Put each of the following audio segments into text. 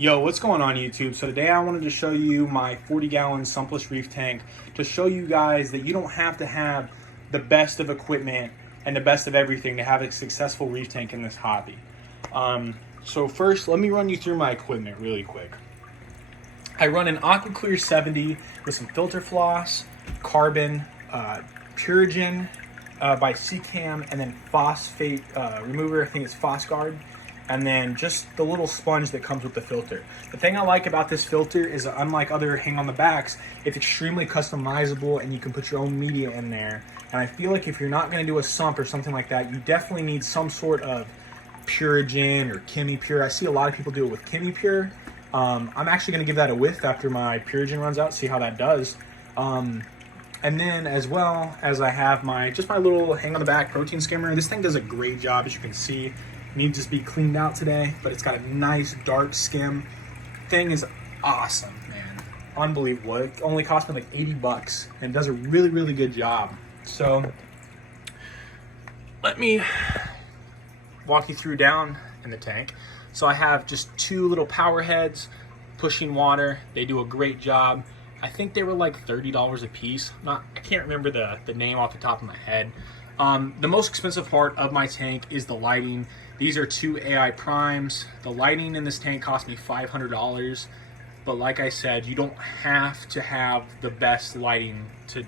Yo, what's going on YouTube? So today I wanted to show you my 40-gallon Sumpless Reef tank to show you guys that you don't have to have the best of equipment and the best of everything to have a successful reef tank in this hobby. So first, let me run you through my equipment really quick. I run an AquaClear 70 with some filter floss, carbon, Purigen by Seacam, and then phosphate remover, I think it's PhosGuard. And then just the little sponge that comes with the filter. The thing I like about this filter is that unlike other hang on the backs, it's extremely customizable and you can put your own media in there. And I feel like if you're not gonna do a sump or something like that, you definitely need some sort of Purigen or Chemi Pure. I see a lot of people do it with Chemi Pure. I'm actually gonna give that a whiff after my Purigen runs out, see how that does. And then as well as I have my little hang on the back protein skimmer. This thing does a great job, as you can see. Needs to be cleaned out today, but it's got a nice dark skim. Thing is awesome, man. Unbelievable. It only cost me like 80 bucks and does a really, really good job. So let me walk you through down in the tank. So I have just two little power heads pushing water. They do a great job. I think they were like $30 a piece. I can't remember the name off the top of my head. The most expensive part of my tank is the lighting. These are two AI primes. The lighting in this tank cost me $500, but like I said, you don't have to have the best lighting to,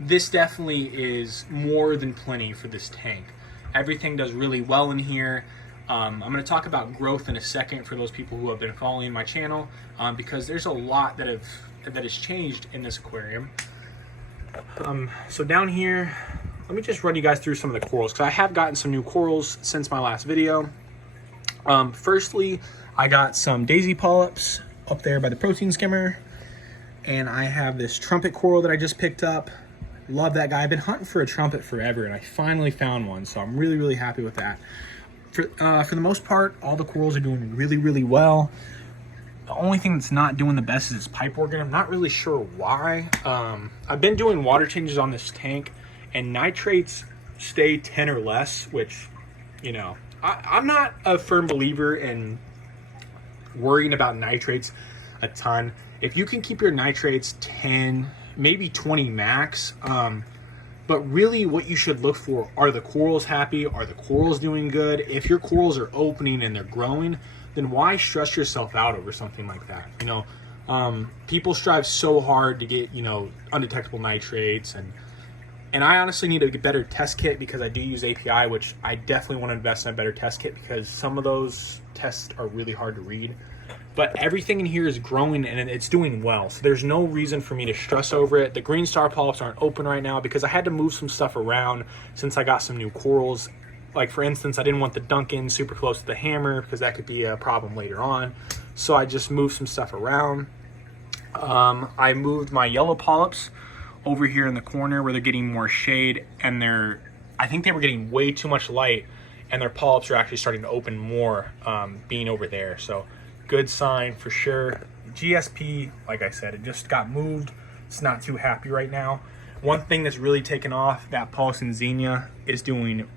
this definitely is more than plenty for this tank. Everything does really well in here. I'm going to talk about growth in a second for those people who have been following my channel, because there's a lot that has changed in this aquarium. So down here, let me just run you guys through some of the corals, because I have gotten some new corals since my last video. Firstly, I got some daisy polyps up there by the protein skimmer, and I have this trumpet coral that I just picked up. Love that guy. I've been hunting for a trumpet forever, and I finally found one, so I'm really, really happy with that. For the most part, all the corals are doing really, really well. The only thing that's not doing the best is its pipe organ. I'm not really sure why. I've been doing water changes on this tank, and nitrates stay 10 or less, which, I'm not a firm believer in worrying about nitrates a ton. If you can keep your nitrates 10, maybe 20 max, but really what you should look for, are the corals happy? Are the corals doing good? If your corals are opening and they're growing, then why stress yourself out over something like that? People strive so hard to get, undetectable nitrates, and I honestly need a better test kit, because I do use API, which I definitely want to invest in a better test kit, because some of those tests are really hard to read. But everything in here is growing and it's doing well, so there's no reason for me to stress over it. The green star polyps aren't open right now because I had to move some stuff around since I got some new corals. Like for instance, I didn't want the Duncan super close to the hammer because that could be a problem later on. So I just moved some stuff around. I moved my yellow polyps over here in the corner where they're getting more shade, and I think they were getting way too much light, and their polyps are actually starting to open more, being over there. So good sign for sure. GSP, like I said, it just got moved. It's not too happy right now. One thing that's really taken off, that Paulson Xenia is doing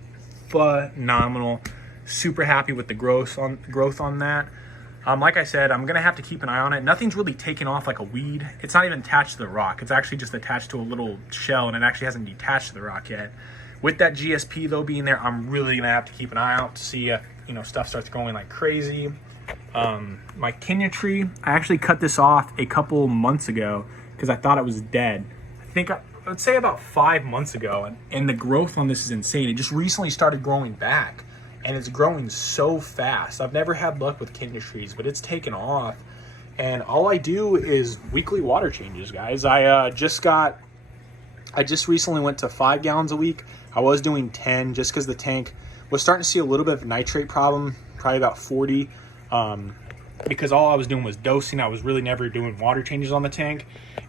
phenomenal. Super happy with the growth on that. Like I said, I'm gonna have to keep an eye on it. Nothing's really taken off like a weed. It's not even attached to the rock. It's actually just attached to a little shell, and it actually hasn't detached to the rock yet. With that GSP though being there, I'm really gonna have to keep an eye out to see if stuff starts growing like crazy. My Kenya tree, I actually cut this off a couple months ago because I thought it was dead. I would say about 5 months ago, and the growth on this is insane. It just recently started growing back, and it's growing so fast. I've never had luck with Kenya trees, but it's taken off. And all I do is weekly water changes, guys. I just recently went to 5 gallons a week. I was doing 10 just because the tank was starting to see a little bit of a nitrate problem, probably about 40. Because all I was doing was dosing. I was really never doing water changes on the tank.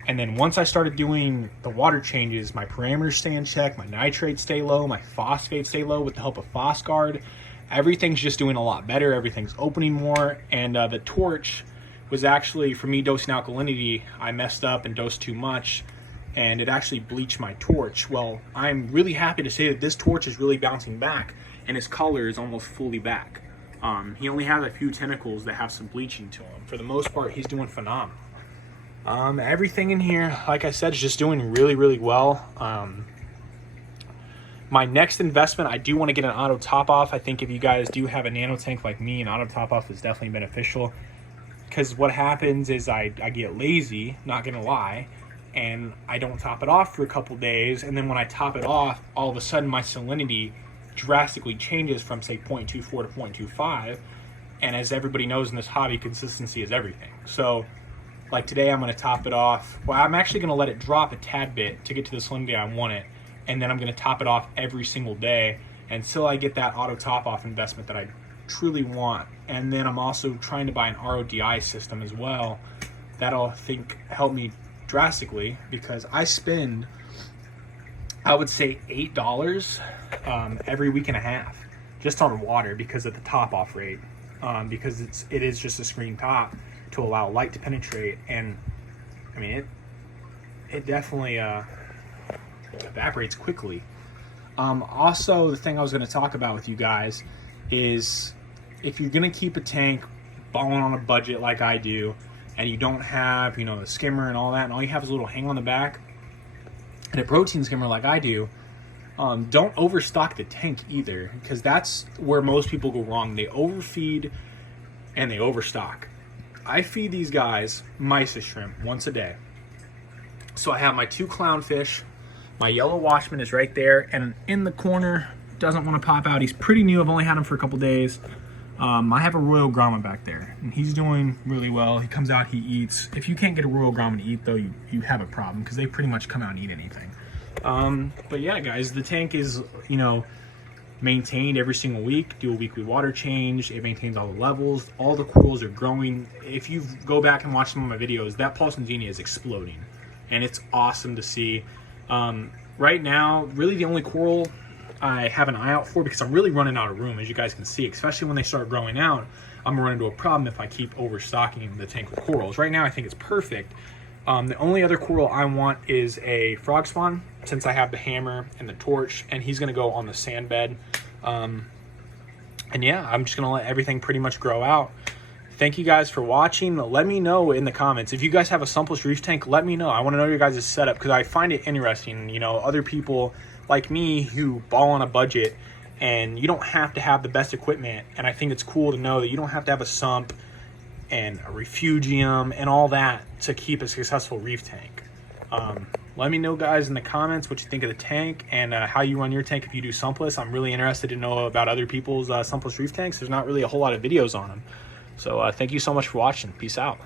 And then once I started doing the water changes, my parameters stay in check, my nitrates stay low, my phosphates stay low with the help of PhosGuard. Everything's just doing a lot better. Everything's opening more. And the torch was actually, for me dosing alkalinity, I messed up and dosed too much, and it actually bleached my torch. Well, I'm really happy to say that this torch is really bouncing back, and its color is almost fully back. He only has a few tentacles that have some bleaching to him. For the most part, he's doing phenomenal. Everything in here, like I said, is just doing really, really well. My next investment, I do want to get an auto top off. I think if you guys do have a nano tank like me, an auto top off is definitely beneficial, because what happens is I get lazy, not gonna lie, and I don't top it off for a couple days, and then when I top it off, all of a sudden my salinity drastically changes from say 0.24 to 0.25, and as everybody knows in this hobby, consistency is everything. So like today I'm going to top it off. Well, I'm actually going to let it drop a tad bit to get to the salinity I want it, and then I'm going to top it off every single day until I get that auto top off investment that I truly want. And then I'm also trying to buy an RODI system as well. That'll, I think, help me drastically, because I spend, I would say, $8 every week and a half just on water because of the top off rate, because it is just a screen top to allow light to penetrate. And I mean, it definitely evaporates quickly. Also, the thing I was going to talk about with you guys is, if you're going to keep a tank balling on a budget like I do, and you don't have, you know, a skimmer and all that, and all you have is a little hang on the back and a protein skimmer like I do, don't overstock the tank either, because that's where most people go wrong. They overfeed and they overstock. I feed these guys mysis shrimp once a day. So I have my 2 clownfish, my yellow washman is right there, and in the corner, doesn't want to pop out. He's pretty new, I've only had him for a couple days. I have a Royal Grommet back there, and he's doing really well. He comes out, he eats. If you can't get a Royal Grommet to eat, though, you have a problem, because they pretty much come out and eat anything. But yeah, guys, the tank is, you know, maintained every single week. Do a weekly water change. It maintains all the levels. All the corals are growing. If you go back and watch some of my videos, that Paulson Xenia is exploding, and it's awesome to see. Right now, really the only coral I have an eye out for, because I'm really running out of room, as you guys can see, especially when they start growing out, I'm gonna run into a problem if I keep overstocking the tank with corals. Right now I think it's perfect. The only other coral I want is a frog spawn, since I have the hammer and the torch, and he's gonna go on the sand bed. And yeah, I'm just gonna let everything pretty much grow out. Thank you guys for watching. Let me know in the comments if you guys have a Sumpless reef tank. Let me know. I want to know your guys' setup, because I find it interesting. You know, other people like me who ball on a budget, and you don't have to have the best equipment, and I think it's cool to know that you don't have to have a sump and a refugium and all that to keep a successful reef tank. Let me know, guys, in the comments what you think of the tank, and how you run your tank if you do Sumpless. I'm really interested to know about other people's Sumpless reef tanks. There's not really a whole lot of videos on them. So thank you so much for watching. Peace out.